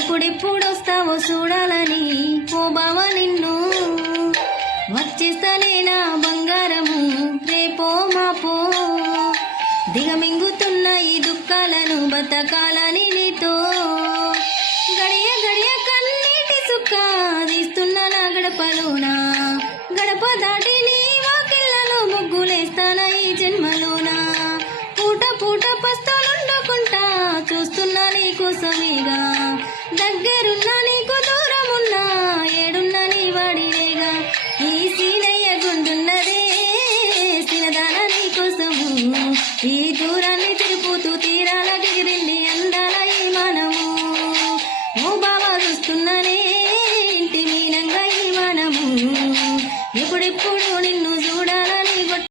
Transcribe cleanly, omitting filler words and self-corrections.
ఎప్పుడెప్పుడొస్తావో చూడాలని ఓ బావ నిన్ను వచ్చేస్తలేనా బంగారము రేపో మాపో దిగమింగుతున్న ఈ దుఃఖాలను బతకాలని నీతో గడియ గడియ కన్నీటి సుక్క తీస్తున్న నా గడపలోనా గడప దాటి నీ వాకిళ్లను ముగ్గులేస్తానా ఈ జన్మలోనా పూట పూట పస్తులుండకుంటా చూస్తున్నా నీ కోసమేగా దగ్గరున్నా నీకు దూరమున్నా ఏడున్నా నీ వాడివేగా ఈ సీనయ్య గుండున్నదే సినదాన నీ కోసము ఈ దూరాన్ని